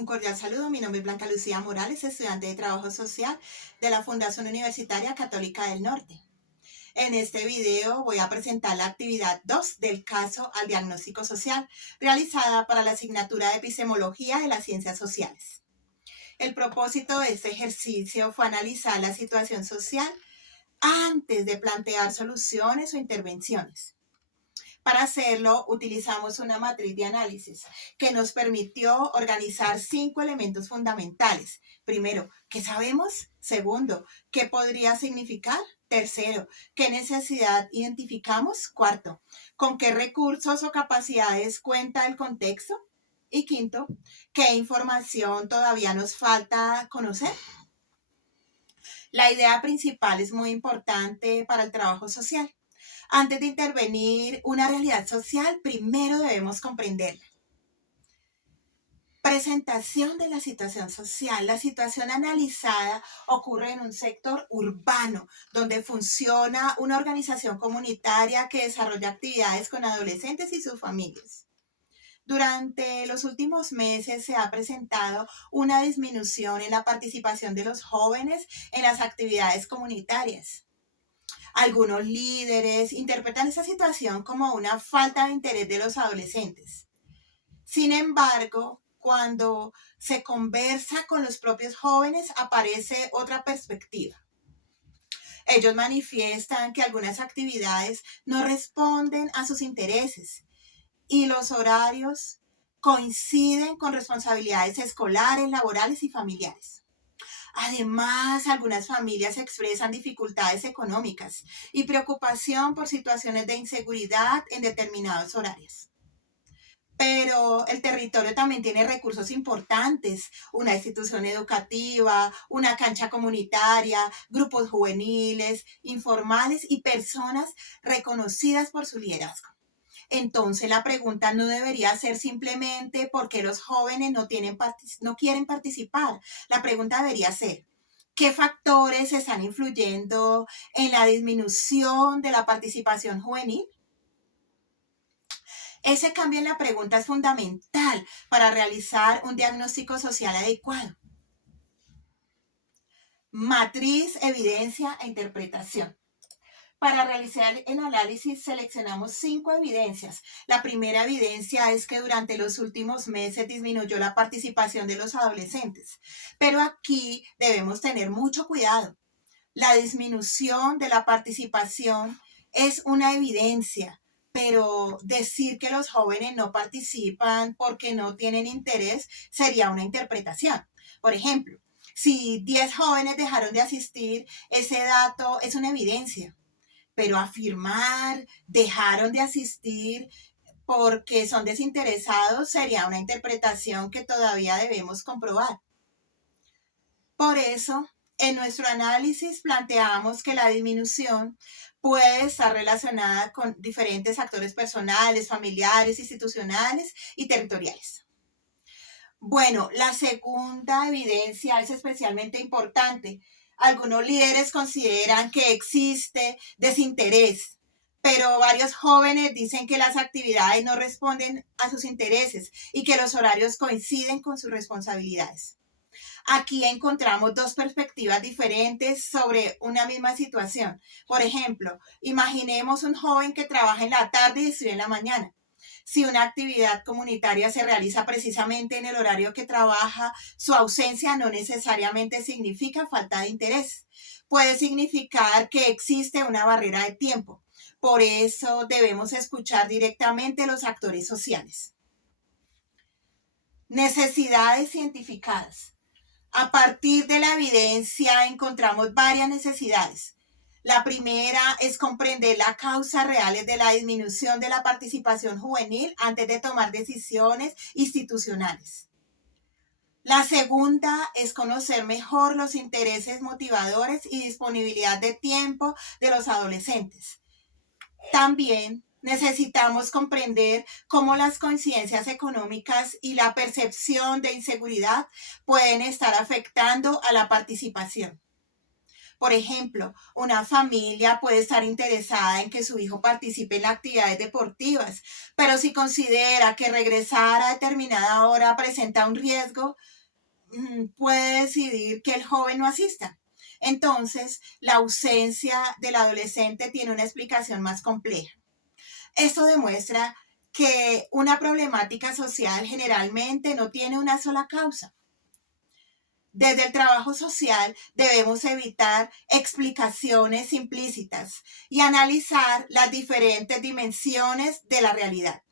Un cordial saludo, mi nombre es Blanca Lucía Morales, estudiante de Trabajo Social de la Fundación Universitaria Católica del Norte. En este video voy a presentar la actividad 2 del caso al diagnóstico social, realizada para la asignatura de Epistemología de las Ciencias Sociales. El propósito de este ejercicio fue analizar la situación social antes de plantear soluciones o intervenciones. Para hacerlo, utilizamos una matriz de análisis que nos permitió organizar 5 elementos fundamentales. Primero, ¿qué sabemos? Segundo, ¿qué podría significar? Tercero, ¿qué necesidad identificamos? Cuarto, ¿con qué recursos o capacidades cuenta el contexto? Y quinto, ¿qué información todavía nos falta conocer? La idea principal es muy importante para el trabajo social. Antes de intervenir una realidad social, primero debemos comprenderla. Presentación de la situación social. La situación analizada ocurre en un sector urbano, donde funciona una organización comunitaria que desarrolla actividades con adolescentes y sus familias. Durante los últimos meses se ha presentado una disminución en la participación de los jóvenes en las actividades comunitarias. Algunos líderes interpretan esta situación como una falta de interés de los adolescentes. Sin embargo, cuando se conversa con los propios jóvenes, aparece otra perspectiva. Ellos manifiestan que algunas actividades no responden a sus intereses y los horarios coinciden con responsabilidades escolares, laborales y familiares. Además, algunas familias expresan dificultades económicas y preocupación por situaciones de inseguridad en determinados horarios. Pero el territorio también tiene recursos importantes, una institución educativa, una cancha comunitaria, grupos juveniles, informales y personas reconocidas por su liderazgo. Entonces la pregunta no debería ser simplemente por qué los jóvenes no quieren participar. La pregunta debería ser, ¿qué factores están influyendo en la disminución de la participación juvenil? Ese cambio en la pregunta es fundamental para realizar un diagnóstico social adecuado. Matriz, evidencia e interpretación. Para realizar el análisis seleccionamos 5 evidencias. La primera evidencia es que durante los últimos meses disminuyó la participación de los adolescentes. Pero aquí debemos tener mucho cuidado. La disminución de la participación es una evidencia, pero decir que los jóvenes no participan porque no tienen interés sería una interpretación. Por ejemplo, si 10 jóvenes dejaron de asistir, ese dato es una evidencia. Pero afirmar dejaron de asistir porque son desinteresados sería una interpretación que todavía debemos comprobar. Por eso, en nuestro análisis planteamos que la disminución puede estar relacionada con diferentes actores personales, familiares, institucionales y territoriales. Bueno, la segunda evidencia es especialmente importante. Algunos líderes consideran que existe desinterés, pero varios jóvenes dicen que las actividades no responden a sus intereses y que los horarios coinciden con sus responsabilidades. Aquí encontramos 2 perspectivas diferentes sobre una misma situación. Por ejemplo, imaginemos un joven que trabaja en la tarde y estudia en la mañana. Si una actividad comunitaria se realiza precisamente en el horario que trabaja, su ausencia no necesariamente significa falta de interés. Puede significar que existe una barrera de tiempo. Por eso debemos escuchar directamente a los actores sociales. Necesidades identificadas. A partir de la evidencia encontramos varias necesidades. La primera es comprender las causas reales de la disminución de la participación juvenil antes de tomar decisiones institucionales. La segunda es conocer mejor los intereses motivadores y disponibilidad de tiempo de los adolescentes. También necesitamos comprender cómo las coincidencias económicas y la percepción de inseguridad pueden estar afectando a la participación. Por ejemplo, una familia puede estar interesada en que su hijo participe en actividades deportivas, pero si considera que regresar a determinada hora presenta un riesgo, puede decidir que el joven no asista. Entonces, la ausencia del adolescente tiene una explicación más compleja. Esto demuestra que una problemática social generalmente no tiene una sola causa. Desde el trabajo social debemos evitar explicaciones implícitas y analizar las diferentes dimensiones de la realidad.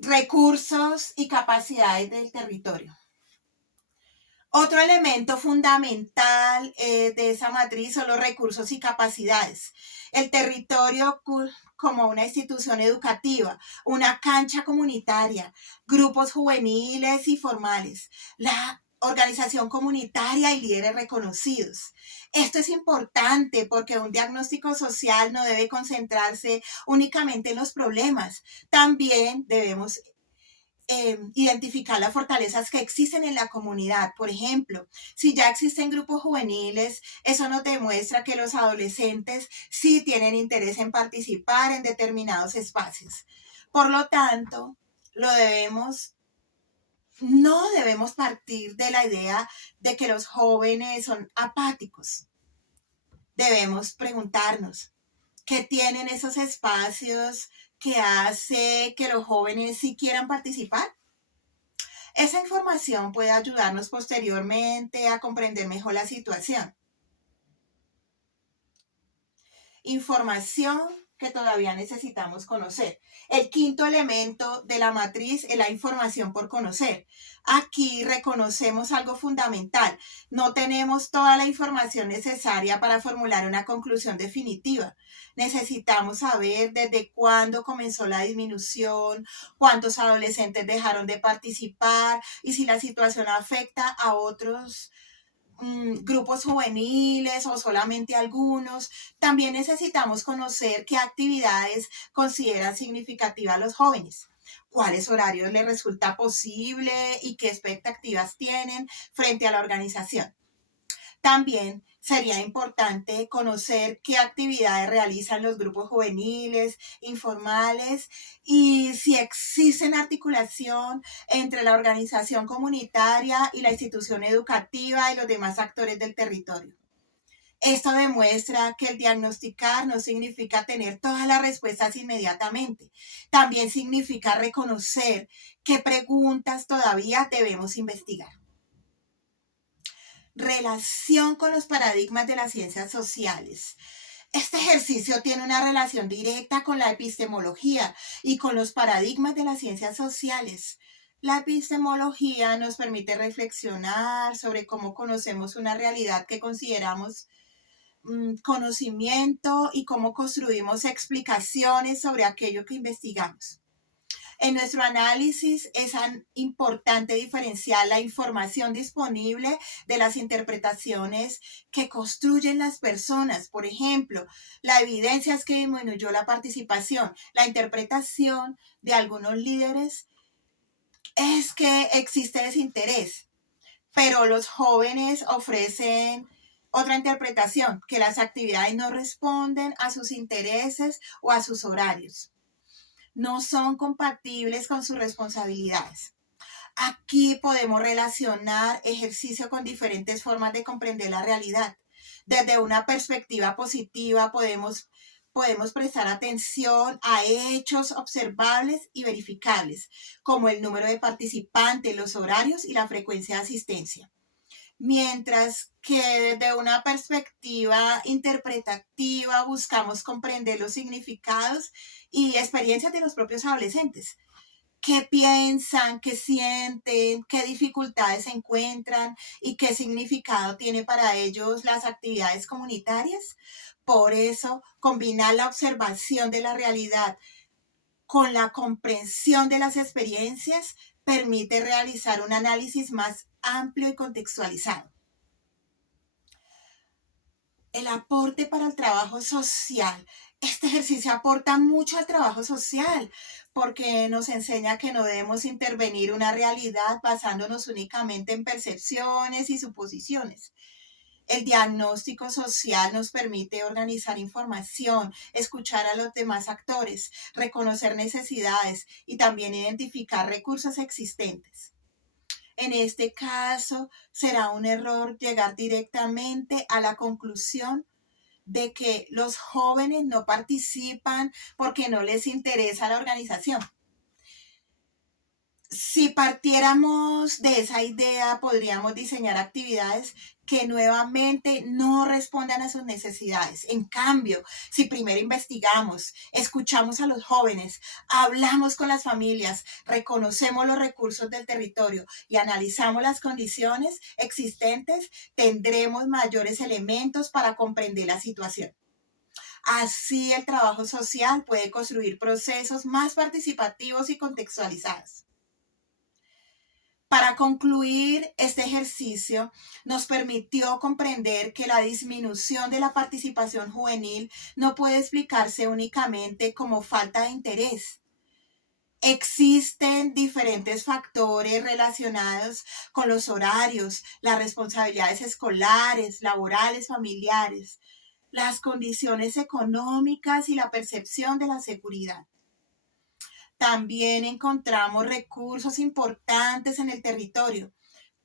Recursos y capacidades del territorio. Otro elemento fundamental de esa matriz son los recursos y capacidades. El territorio como una institución educativa, una cancha comunitaria, grupos juveniles y formales, la organización comunitaria y líderes reconocidos. Esto es importante porque un diagnóstico social no debe concentrarse únicamente en los problemas. También debemos identificar las fortalezas que existen en la comunidad. Por ejemplo, si ya existen grupos juveniles, eso nos demuestra que los adolescentes sí tienen interés en participar en determinados espacios. Por lo tanto, no debemos partir de la idea de que los jóvenes son apáticos. Debemos preguntarnos, ¿qué tienen esos espacios que hace que los jóvenes sí quieran participar? Esa información puede ayudarnos posteriormente a comprender mejor la situación. Información que todavía necesitamos conocer. El quinto elemento de la matriz es la información por conocer. Aquí reconocemos algo fundamental. No tenemos toda la información necesaria para formular una conclusión definitiva. Necesitamos saber desde cuándo comenzó la disminución, cuántos adolescentes dejaron de participar y si la situación afecta a otros grupos juveniles o solamente algunos. También necesitamos conocer qué actividades consideran significativas a los jóvenes, cuáles horarios les resulta posible y qué expectativas tienen frente a la organización. También sería importante conocer qué actividades realizan los grupos juveniles, informales y si existe articulación entre la organización comunitaria y la institución educativa y los demás actores del territorio. Esto demuestra que el diagnosticar no significa tener todas las respuestas inmediatamente. También significa reconocer qué preguntas todavía debemos investigar. Relación con los paradigmas de las ciencias sociales. Este ejercicio tiene una relación directa con la epistemología y con los paradigmas de las ciencias sociales. La epistemología nos permite reflexionar sobre cómo conocemos una realidad que consideramos conocimiento y cómo construimos explicaciones sobre aquello que investigamos. En nuestro análisis es importante diferenciar la información disponible de las interpretaciones que construyen las personas. Por ejemplo, la evidencia es que disminuyó la participación. La interpretación de algunos líderes es que existe desinterés, pero los jóvenes ofrecen otra interpretación, que las actividades no responden a sus intereses o a sus horarios. No son compatibles con sus responsabilidades. Aquí podemos relacionar ejercicio con diferentes formas de comprender la realidad. Desde una perspectiva positiva podemos prestar atención a hechos observables y verificables, como el número de participantes, los horarios y la frecuencia de asistencia. Mientras que desde una perspectiva interpretativa buscamos comprender los significados y experiencias de los propios adolescentes. ¿Qué piensan, qué sienten, qué dificultades encuentran y qué significado tiene para ellos las actividades comunitarias? Por eso, combinar la observación de la realidad con la comprensión de las experiencias permite realizar un análisis más amplio y contextualizado. El aporte para el trabajo social. Este ejercicio aporta mucho al trabajo social porque nos enseña que no debemos intervenir una realidad basándonos únicamente en percepciones y suposiciones. El diagnóstico social nos permite organizar información, escuchar a los demás actores, reconocer necesidades y también identificar recursos existentes. En este caso, será un error llegar directamente a la conclusión de que los jóvenes no participan porque no les interesa la organización. Si partiéramos de esa idea, podríamos diseñar actividades que nuevamente no respondan a sus necesidades. En cambio, si primero investigamos, escuchamos a los jóvenes, hablamos con las familias, reconocemos los recursos del territorio y analizamos las condiciones existentes, tendremos mayores elementos para comprender la situación. Así, el trabajo social puede construir procesos más participativos y contextualizados. Para concluir, este ejercicio nos permitió comprender que la disminución de la participación juvenil no puede explicarse únicamente como falta de interés. Existen diferentes factores relacionados con los horarios, las responsabilidades escolares, laborales, familiares, las condiciones económicas y la percepción de la seguridad. También encontramos recursos importantes en el territorio,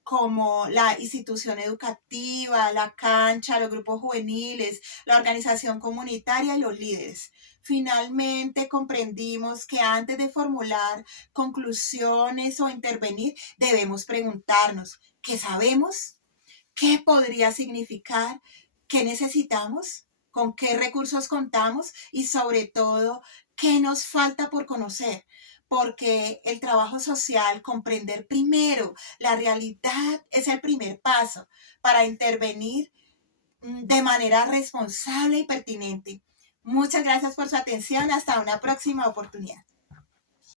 como la institución educativa, la cancha, los grupos juveniles, la organización comunitaria y los líderes. Finalmente comprendimos que antes de formular conclusiones o intervenir, debemos preguntarnos, ¿qué sabemos? ¿Qué podría significar? ¿Qué necesitamos? ¿Con qué recursos contamos? Y sobre todo, ¿qué nos falta por conocer? Porque el trabajo social, comprender primero la realidad, es el primer paso para intervenir de manera responsable y pertinente. Muchas gracias por su atención. Hasta una próxima oportunidad.